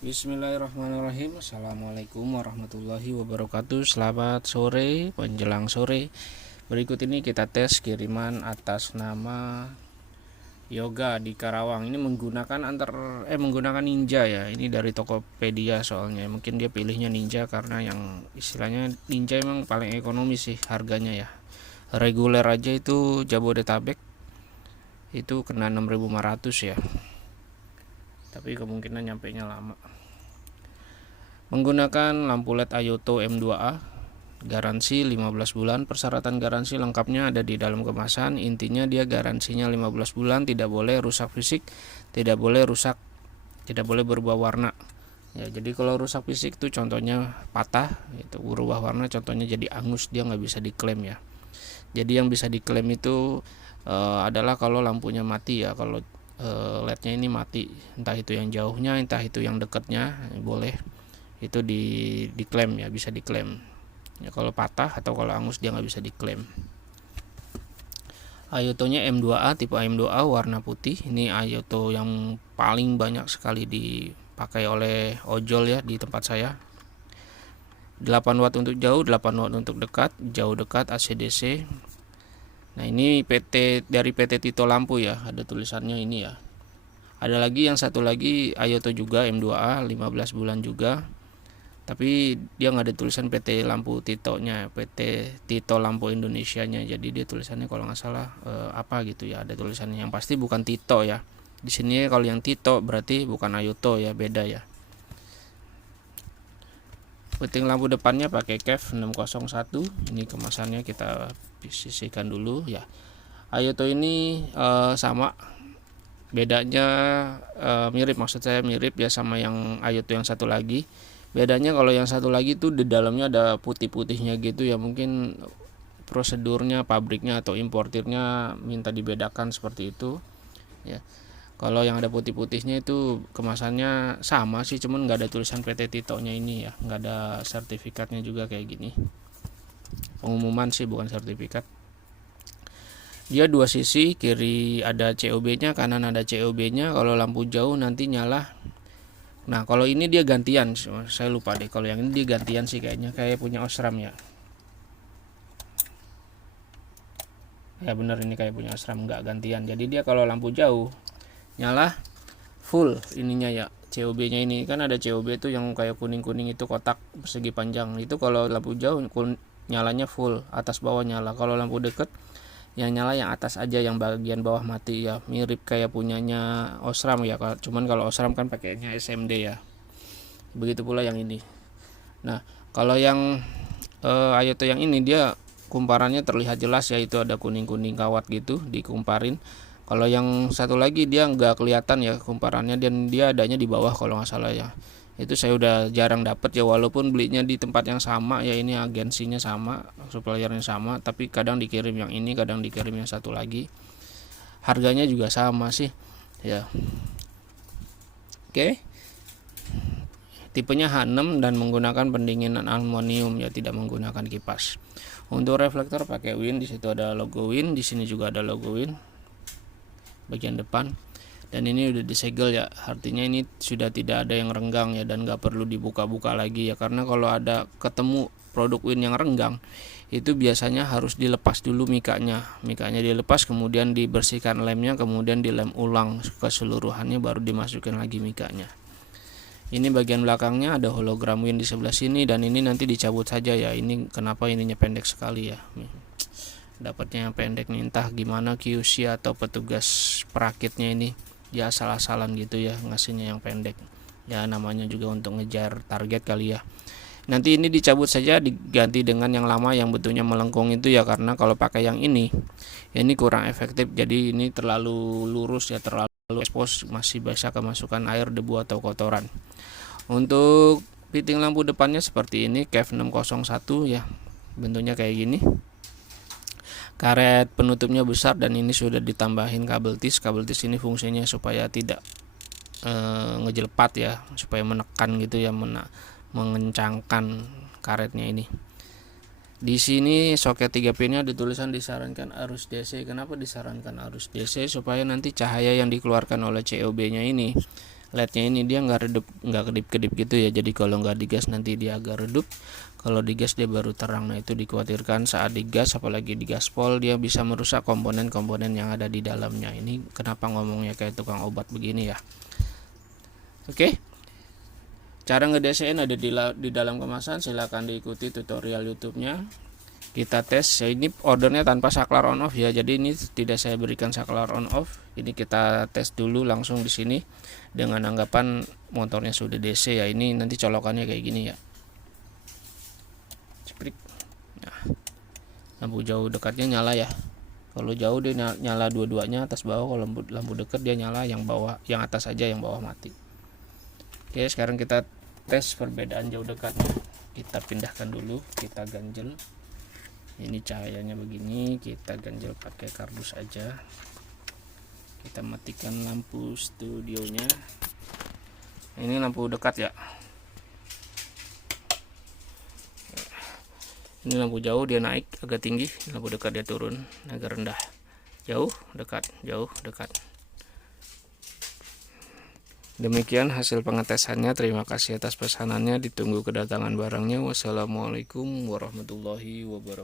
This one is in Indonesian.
Bismillahirrahmanirrahim. Assalamualaikum warahmatullahi wabarakatuh. Selamat sore, menjelang sore. Berikut ini kita tes kiriman atas nama Yoga di Karawang. Ini menggunakan Ninja ya. Ini dari Tokopedia soalnya. Mungkin dia pilihnya Ninja karena yang istilahnya Ninja emang paling ekonomis sih harganya ya. Reguler aja itu Jabodetabek itu kena 6.500 ya. Tapi kemungkinan nyampainya lama. Menggunakan lampu LED Ayoto M2A, garansi 15 bulan. Persyaratan garansi lengkapnya ada di dalam kemasan. Intinya dia garansinya 15 bulan, tidak boleh rusak fisik, tidak boleh berubah warna. Ya, jadi kalau rusak fisik itu contohnya patah, itu berubah warna, contohnya jadi angus, dia nggak bisa diklaim ya. Jadi yang bisa diklaim itu adalah kalau lampunya mati ya. Kalau LED-nya ini mati, entah itu yang jauhnya, entah itu yang dekatnya, boleh itu diklaim ya, bisa diklaim ya. Kalau patah atau kalau angus dia nggak bisa diklaim. Ayotonya M2A, tipe M2A warna putih. Ini Ayoto yang paling banyak sekali dipakai oleh ojol ya di tempat saya. 8 watt untuk jauh, 8 watt untuk dekat, jauh dekat AC/DC. Nah, ini dari PT Tito Lampu ya, ada tulisannya ini ya. Ada lagi yang satu lagi Ayoto juga M2A, 15 bulan juga. Tapi dia nggak ada tulisan PT Lampu Tito-nya, PT Tito Lampu Indonesia-nya. Jadi dia tulisannya kalau nggak salah apa gitu ya, ada tulisannya. Yang pasti bukan Tito ya. Di sini kalau yang Tito berarti bukan Ayoto ya, beda ya. Puting lampu depannya pakai KEF 601. Ini kemasannya kita sisihkan dulu ya. Ayoto ini sama, bedanya mirip, maksud saya mirip ya sama yang Ayoto yang satu lagi. Bedanya kalau yang satu lagi tuh di dalamnya ada putih-putihnya gitu ya, mungkin prosedurnya pabriknya atau importirnya minta dibedakan seperti itu ya. Kalau yang ada putih-putihnya itu kemasannya sama sih, cuman nggak ada tulisan PT Tito nya ini ya, nggak ada sertifikatnya juga kayak gini. Pengumuman sih bukan sertifikat. Dia dua sisi, kiri ada COB nya, kanan ada COB nya. Kalau lampu jauh nanti nyala. Nah, kalau ini dia gantian, saya lupa deh. Kalau yang ini dia gantian sih kayaknya, kayak punya Osram ya. Ya bener, ini kayak punya Osram, nggak gantian. Jadi dia kalau lampu jauh nyala full ininya ya. COB-nya ini kan ada COB itu yang kayak kuning-kuning itu kotak persegi panjang. Itu kalau lampu jauh nyalanya full, atas bawah nyala. Kalau lampu deket yang nyala yang atas aja, yang bagian bawah mati ya. Mirip kayak punyanya Osram ya. Cuman kalau Osram kan pakainya SMD ya. Begitu pula yang ini. Nah, kalau yang Ayoto yang ini dia kumparannya terlihat jelas ya, itu ada kuning-kuning kawat gitu dikumparin. Kalau yang satu lagi dia nggak kelihatan ya kumparannya, dan dia adanya di bawah kalau nggak salah ya. Itu saya udah jarang dapet ya, walaupun belinya di tempat yang sama ya, ini agensinya sama, suppliernya sama, tapi kadang dikirim yang ini, kadang dikirim yang satu lagi. Harganya juga sama sih ya. Oke. Tipenya H6 dan menggunakan pendinginan aluminium ya, tidak menggunakan kipas. Untuk reflektor pakai Win, di situ ada logo Win, di sini juga ada logo Win bagian depan. Dan ini udah disegel ya, artinya ini sudah tidak ada yang renggang ya, dan nggak perlu dibuka-buka lagi ya, karena kalau ada ketemu produk Win yang renggang itu biasanya harus dilepas dulu mikanya dilepas, kemudian dibersihkan lemnya, kemudian dilem ulang keseluruhannya, baru dimasukin lagi mikanya. Ini bagian belakangnya ada hologram Win di sebelah sini, dan ini nanti dicabut saja ya. Ini kenapa ininya pendek sekali ya, dapatnya yang pendek nih, entah gimana QC atau petugas perakitnya ini ya asal-asalan gitu ya ngasihnya yang pendek ya, namanya juga untuk ngejar target kali ya. Nanti ini dicabut saja, diganti dengan yang lama yang bentuknya melengkung itu ya, karena kalau pakai yang ini kurang efektif. Jadi ini terlalu lurus ya, terlalu expose, masih bisa kemasukan air, debu atau kotoran. Untuk fitting lampu depannya seperti ini, KEF 601 ya, bentuknya kayak gini. Karet penutupnya besar, dan ini sudah ditambahin kabel tis. Kabel tis ini fungsinya supaya tidak ngejelepat ya, supaya menekan gitu ya, mengencangkan karetnya ini. Di sini soket 3 pinnya ditulisan disarankan arus DC. Kenapa disarankan arus DC? Supaya nanti cahaya yang dikeluarkan oleh COB-nya ini LED-nya ini dia nggak redup, nggak kedip-kedip gitu ya. Jadi kalau nggak digas nanti dia agak redup, kalau digas dia baru terang. Nah itu dikhawatirkan saat digas, apalagi digaspol, dia bisa merusak komponen-komponen yang ada di dalamnya. Ini kenapa ngomongnya kayak tukang obat begini ya. Oke, cara nge-DCN ada di dalam kemasan, silahkan diikuti tutorial YouTube-nya. Kita tes. Ini ordernya tanpa saklar on off ya, jadi ini tidak saya berikan saklar on off. Ini kita tes dulu langsung di sini dengan anggapan motornya sudah DC ya. Ini nanti colokannya kayak gini ya. Ceprik. Nah, lampu jauh dekatnya nyala ya. Kalau jauh dia nyala dua-duanya atas bawah, kalau lampu dekat dia nyala yang bawah, yang atas saja, yang bawah mati. Oke, sekarang kita tes perbedaan jauh dekatnya. Kita pindahkan dulu, kita ganjel. Ini cahayanya begini, kita ganjel pakai kardus aja. Kita matikan lampu studionya. Ini lampu dekat ya. Ini lampu jauh dia naik agak tinggi, lampu dekat dia turun agak rendah. Jauh, dekat, jauh, dekat. Demikian hasil pengetesannya. Terima kasih atas pesanannya. Ditunggu kedatangan barangnya. Wassalamualaikum warahmatullahi wabarakatuh.